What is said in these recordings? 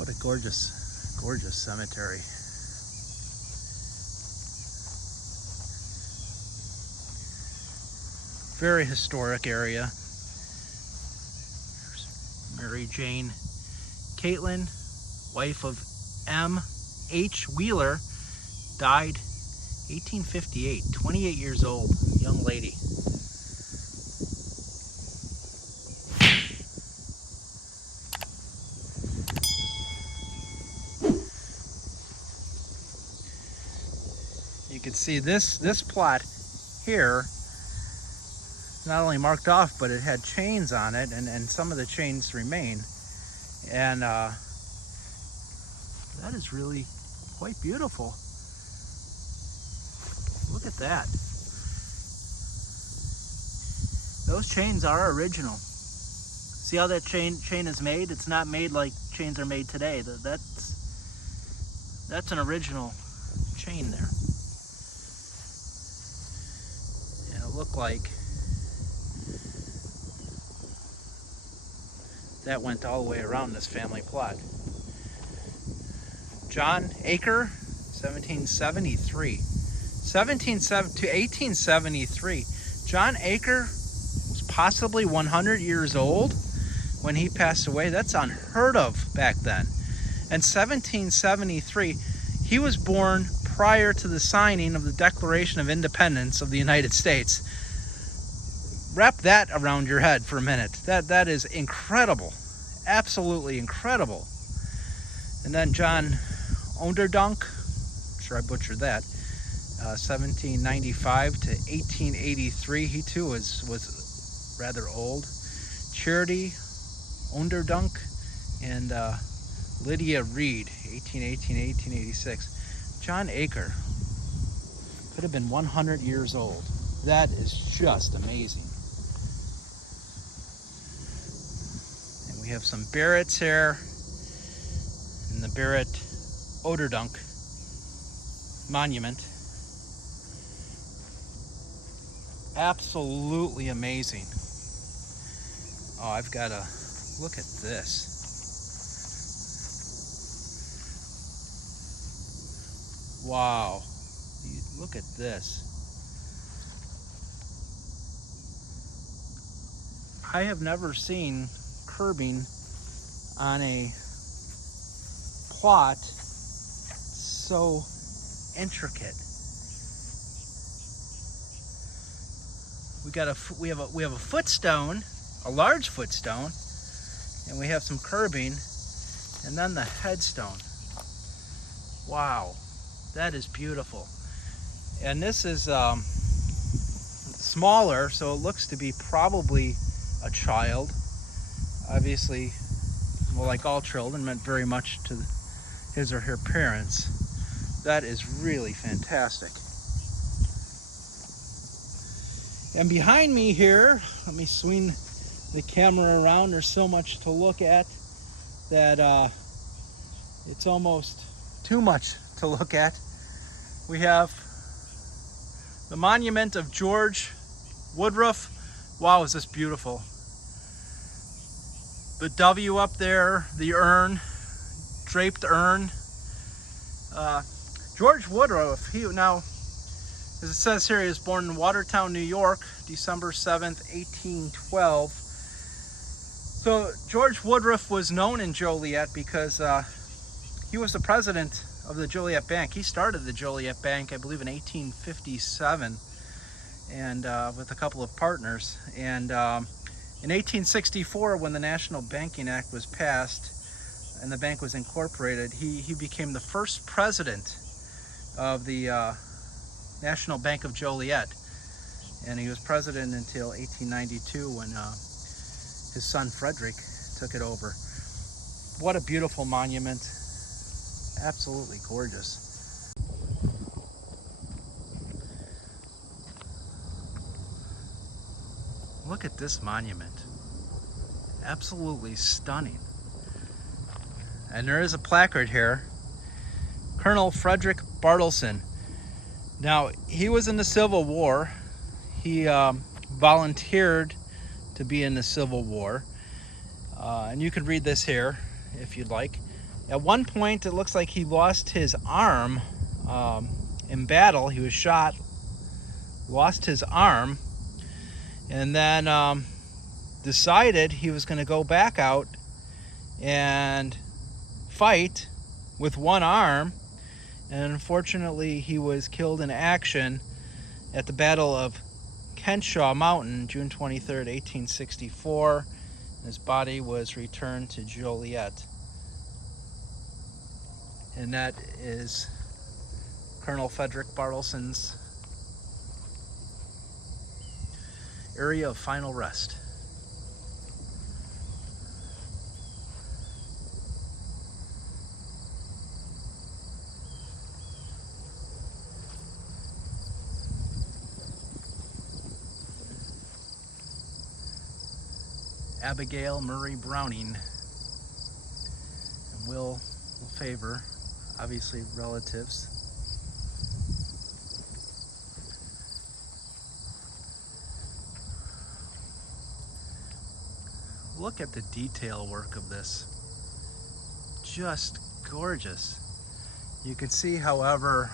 What a gorgeous, gorgeous cemetery. Very historic area. There's Mary Jane Caitlin, wife of M.H. Wheeler, died 1858, 28 years old, young lady. You can see this plot here not only marked off, but it had chains on it, and some of the chains remain. And that is really quite beautiful. Look at that. Those chains are original. See how that chain is made? It's not made like chains are made today. That's an original chain there. And it looked like that went all the way around this family plot. John Aker, 1773. 1873. John Aker was possibly 100 years old when he passed away. That's unheard of back then. And 1773, he was born prior to the signing of the Declaration of Independence of the United States. Wrap that around your head for a minute. That is incredible. Absolutely incredible. And then John Onderdonk, I'm sure I butchered that, 1795 to 1883. He too was rather old. Charity Onderdonk and Lydia Reed, 1818 to 1886. John Aker could have been 100 years old. That is just amazing. And we have some Barretts here, and the Barrett Onderdonk monument. Absolutely amazing. Oh, I've got to look at this. Wow. Look at this. I have never seen curbing on a plot so intricate. We have a footstone, a large footstone, and we have some curbing, and then the headstone. Wow, that is beautiful. And this is smaller, so it looks to be probably a child. Obviously, well, like all children, meant very much to his or her parents. That is really fantastic. And behind me here, let me swing the camera around. There's so much to look at that it's almost too much to look at. We have the monument of George Woodruff. Wow, is this beautiful. The W up there, the urn, draped urn. George Woodruff, as it says here, he was born in Watertown, New York, December 7th, 1812. So George Woodruff was known in Joliet because he was the president of the Joliet Bank. He started the Joliet Bank, I believe, in 1857, and with a couple of partners. And in 1864, when the National Banking Act was passed and the bank was incorporated, he became the first president of the National Bank of Joliet, and he was president until 1892 when his son Frederick took it over. What a beautiful monument. Absolutely gorgeous. Look at this monument. Absolutely stunning. And there is a placard here. Colonel Frederick Bartleson. Now, he was in the Civil War. He volunteered to be in the Civil War. And you can read this here if you'd like. At one point, it looks like he lost his arm in battle. He was shot, lost his arm, and then decided he was going to go back out and fight with one arm. And unfortunately, he was killed in action at the Battle of Kenshaw Mountain, June 23rd, 1864. His body was returned to Joliet. And that is Colonel Frederick Bartleson's area of final rest. Abigail Murray Browning and Will Favor, obviously relatives. Look at the detail work of this. Just gorgeous. You can see, however,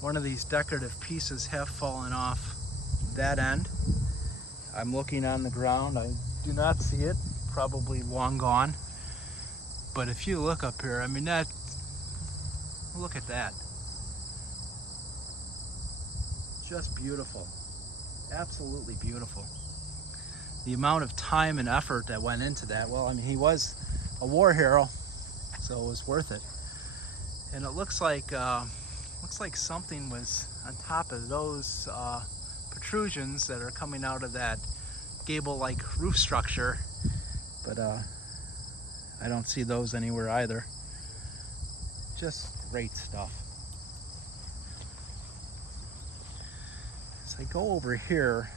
one of these decorative pieces have fallen off that end. I'm looking on the ground. I do not see it, probably long gone. But if you look up here, I mean, look at that. Just beautiful, absolutely beautiful. The amount of time and effort that went into that, well, I mean, he was a war hero, so it was worth it. And it looks like something was on top of those protrusions that are coming out of that gable-like roof structure, but I don't see those anywhere either. Just great stuff. As I go over here,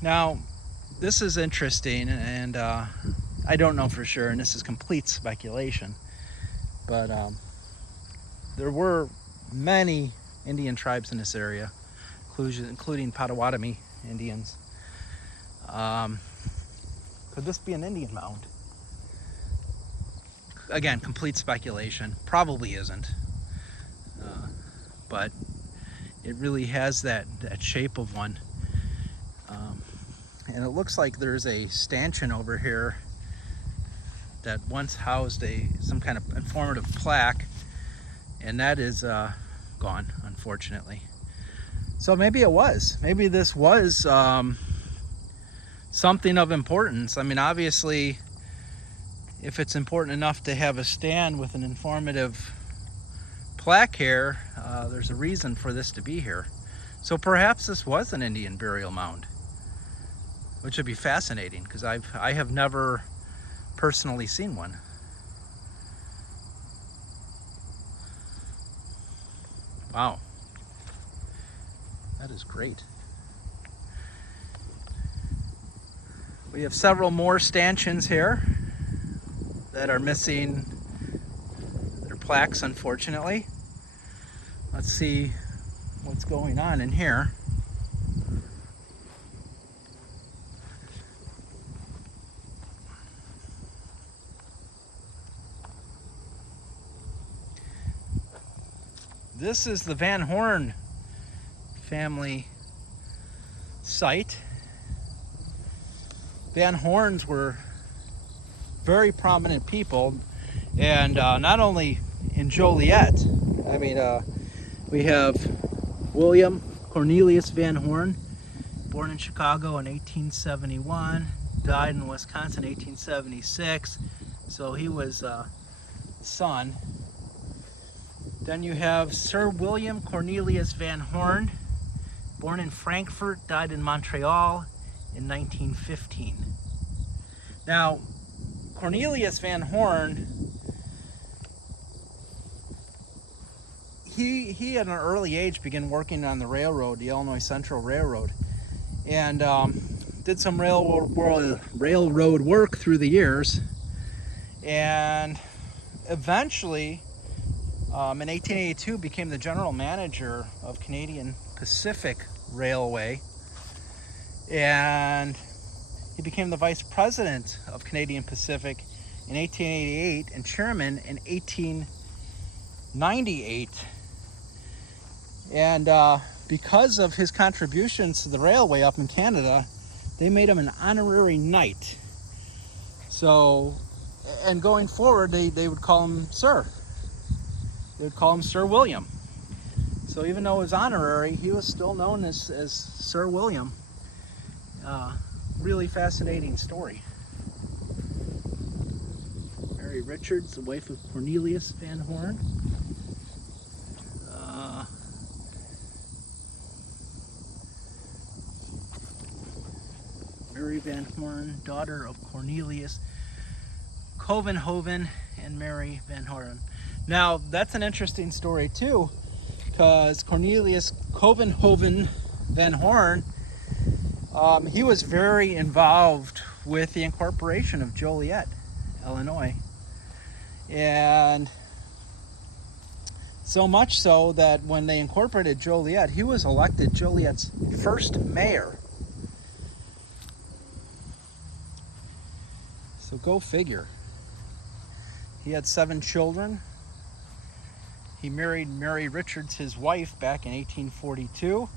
now this is interesting, and I don't know for sure, and this is complete speculation, but there were many Indian tribes in this area, including Potawatomi Indians. Could this be an Indian mound? Again, complete speculation. Probably isn't. But it really has that shape of one. And it looks like there's a stanchion over here that once housed some kind of informative plaque, and that is gone, unfortunately. So maybe it was. Maybe this was something of importance. I mean, obviously, if it's important enough to have a stand with an informative plaque here, there's a reason for this to be here. So perhaps this was an Indian burial mound, which would be fascinating, because I have never personally seen one. Wow. That is great. We have several more stanchions here that are missing their plaques, unfortunately. Let's see what's going on in here. This is the Van Horne family site. Van Hornes were very prominent people, and not only in Joliet. I mean, we have William Cornelius Van Horne, born in Chicago in 1871, died in Wisconsin in 1876, so he was son. Then you have Sir William Cornelius Van Horne, born in Frankfurt, died in Montreal in 1915. Now, Cornelius Van Horne, he at an early age began working on the railroad, the Illinois Central Railroad, and did some railroad work through the years, and eventually in 1882 became the general manager of Canadian Pacific Railway, and he became the vice president of Canadian Pacific in 1888 and chairman in 1898. And because of his contributions to the railway up in Canada, they made him an honorary knight. So, and going forward, they would call him Sir. They would call him Sir William. So even though it was honorary, he was still known as Sir William. Really fascinating story. Mary Richards, the wife of Cornelious Van Horne. Mary Van Horne, daughter of Cornelious Covenhoven and Mary Van Horne. Now, that's an interesting story too, because Cornelious Covenhoven Van Horne, he was very involved with the incorporation of Joliet, Illinois. And so much so that when they incorporated Joliet, he was elected Joliet's first mayor. So go figure. He had 7 children. He married Mary Richards, his wife, back in 1842.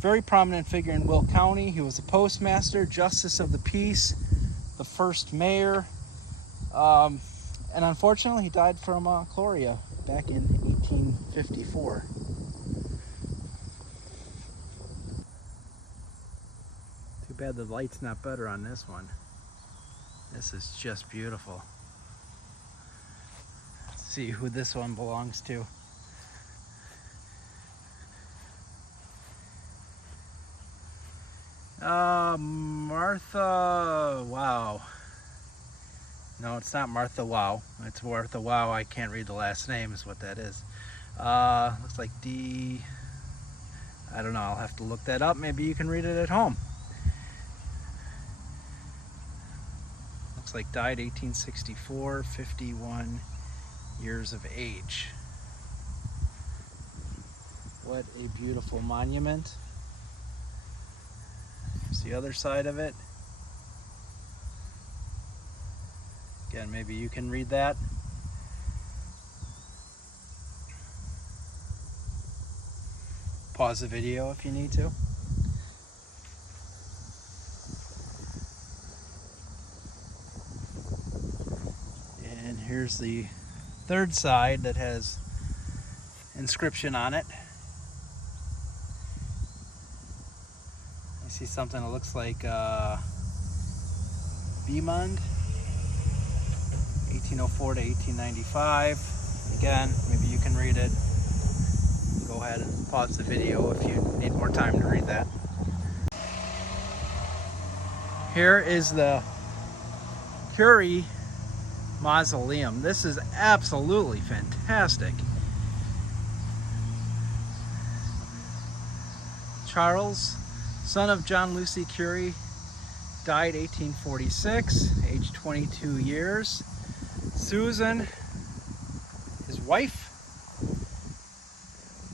Very prominent figure in Will County. He was a postmaster, justice of the peace, the first mayor. And unfortunately, he died from chloria back in 1854. Too bad the light's not better on this one. This is just beautiful. Let's see who this one belongs to. Martha Wow. No, it's not Martha Wow. It's Martha Wow. I can't read the last name is what that is. Looks like D. I don't know. I'll have to look that up. Maybe you can read it at home. Looks like died 1864, 51 years of age. What a beautiful monument. Here's the other side of it. Again, maybe you can read that. Pause the video if you need to. And here's the third side that has inscription on it. I see something that looks like Beamond, 1804 to 1895. Again, maybe you can read it. Go ahead and pause the video if you need more time to read that. Here is the Curie mausoleum. This is absolutely fantastic. Charles, son of John Lucy Curie, died 1846, aged 22 years. Susan, his wife,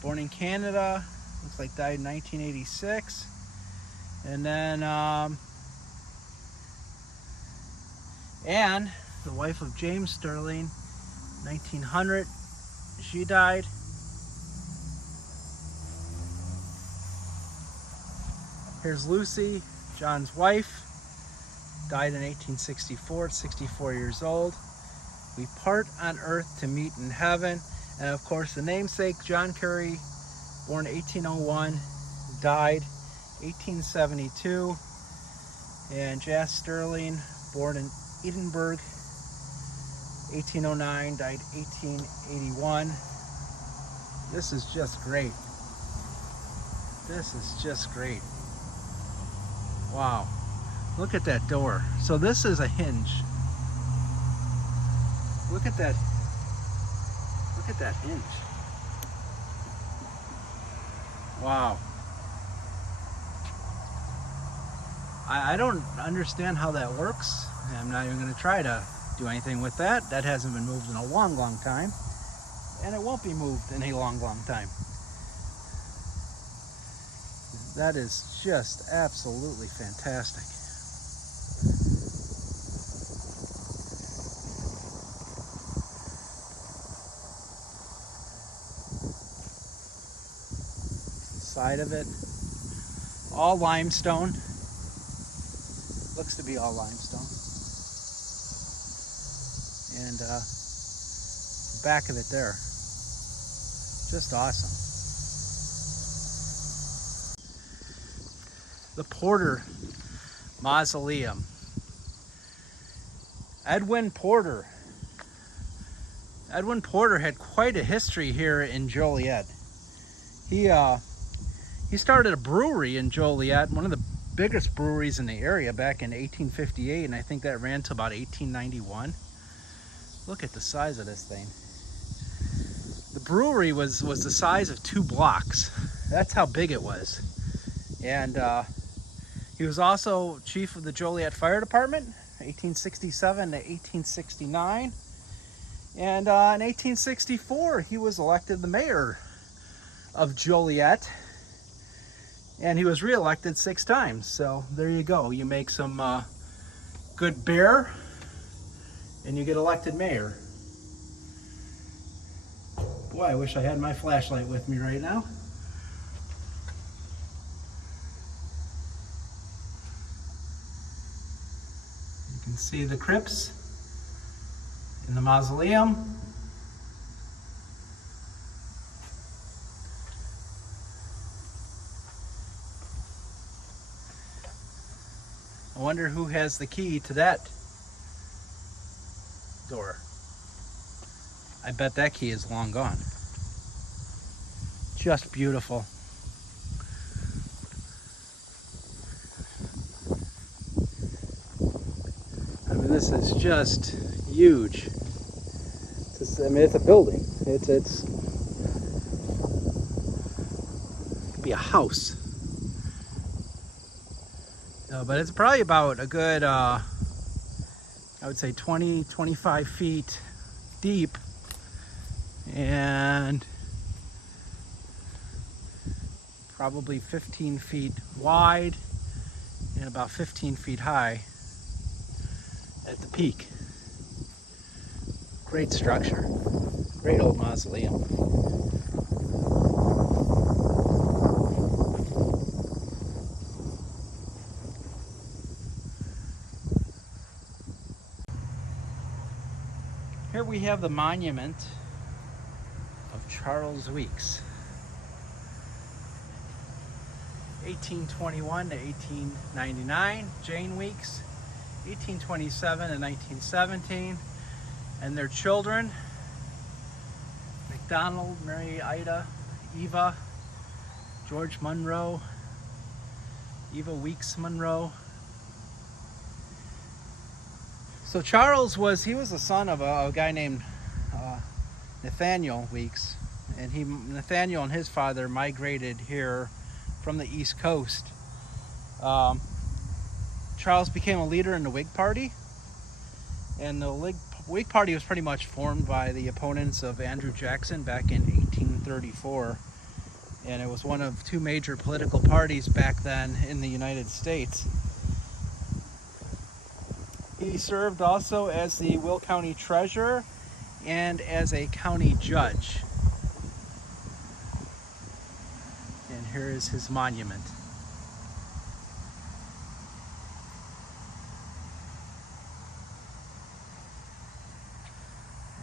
born in Canada, looks like died in 1986. And then Anne, the wife of James Sterling, 1900, she died. Here's Lucy, John's wife, died in 1864 at 64 years old. We part on earth to meet in heaven. And of course, the namesake, John Curie, born 1801, died 1872. And Jas Sterling, born in Edinburgh, 1809, died 1881. This is just great. This is just great. Wow. Look at that door. So this is a hinge. Look at that. Look at that hinge. Wow. I don't understand how that works. I'm not even going to try to do anything with that. That hasn't been moved in a long, long time. And it won't be moved in a long, long time. That is just absolutely fantastic. side of it. All limestone. Looks to be all limestone. And the back of it there. Just awesome. The Porter Mausoleum. Edwin Porter. Edwin Porter had quite a history here in Joliet. He started a brewery in Joliet, one of the biggest breweries in the area, back in 1858, and I think that ran to about 1891. Look at the size of this thing. The brewery was the size of 2 blocks. That's how big it was. And he was also chief of the Joliet Fire Department, 1867 to 1869. And in 1864, he was elected the mayor of Joliet. And he was re-elected 6 times. So there you go. You make some good beer and you get elected mayor. Boy, I wish I had my flashlight with me right now. You can see the crypts in the mausoleum. I wonder who has the key to that door. I bet that key is long gone. Just beautiful. I mean, this is just huge. I mean, it's a building. It could be a house. But it's probably about a good, I would say 20-25 feet deep, and probably 15 feet wide and about 15 feet high at the peak. Great structure, great old mausoleum. Here we have the monument of Charles Weeks, 1821 to 1899, Jane Weeks, 1827 to 1917, and their children, McDonald, Mary Ida, Eva, George Monroe, Eva Weeks Monroe. So Charles was the son of a guy named Nathaniel Weeks, and Nathaniel and his father migrated here from the East Coast. Charles became a leader in the Whig Party, and the Whig Party was pretty much formed by the opponents of Andrew Jackson back in 1834, and it was one of 2 major political parties back then in the United States. He served also as the Will County Treasurer and as a county judge. And here is his monument.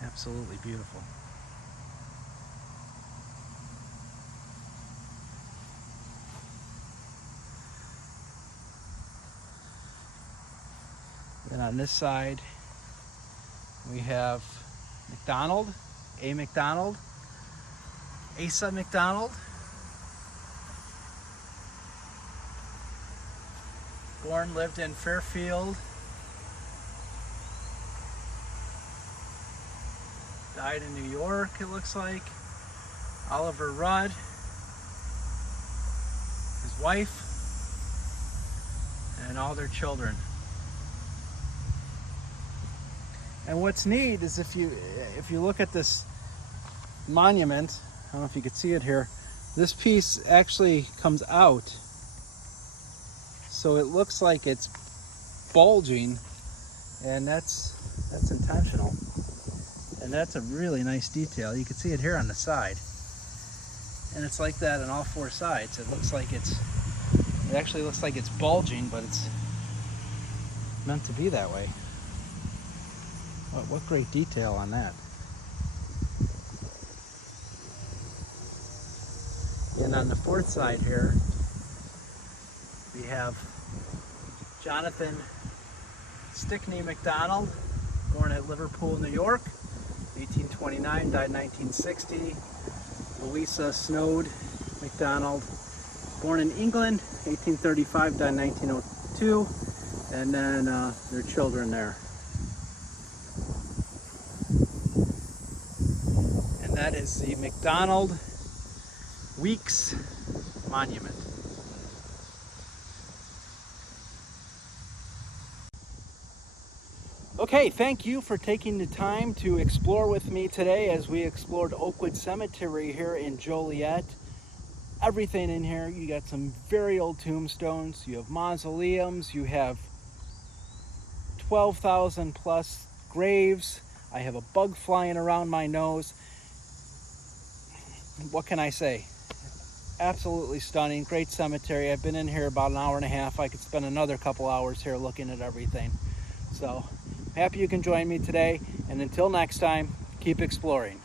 Absolutely beautiful. Then on this side, we have McDonald, A. McDonald, Asa McDonald. Born, lived in Fairfield. Died in New York, it looks like. Oliver Rudd, his wife, and all their children. And what's neat is if you look at this monument, I don't know if you could see it here, this piece actually comes out. So it looks like it's bulging, and that's intentional. And that's a really nice detail. You can see it here on the side. And it's like that on all four sides. It actually looks like it's bulging, but it's meant to be that way. What great detail on that. And on the fourth side here, we have Jonathan Stickney McDonald, born at Liverpool, New York, 1829, died 1960. Louisa Snowd McDonald, born in England, 1835, died 1902. And then their children there. And that is the McDonald Weeks Monument. Okay, thank you for taking the time to explore with me today as we explored Oakwood Cemetery here in Joliet. Everything in here, you got some very old tombstones, you have mausoleums, you have 12,000 plus graves. I have a bug flying around my nose. What can I say? Absolutely stunning, great cemetery. I've been in here about an hour and a half. I could spend another couple hours here looking at everything. So happy you can join me today, and until next time, keep exploring.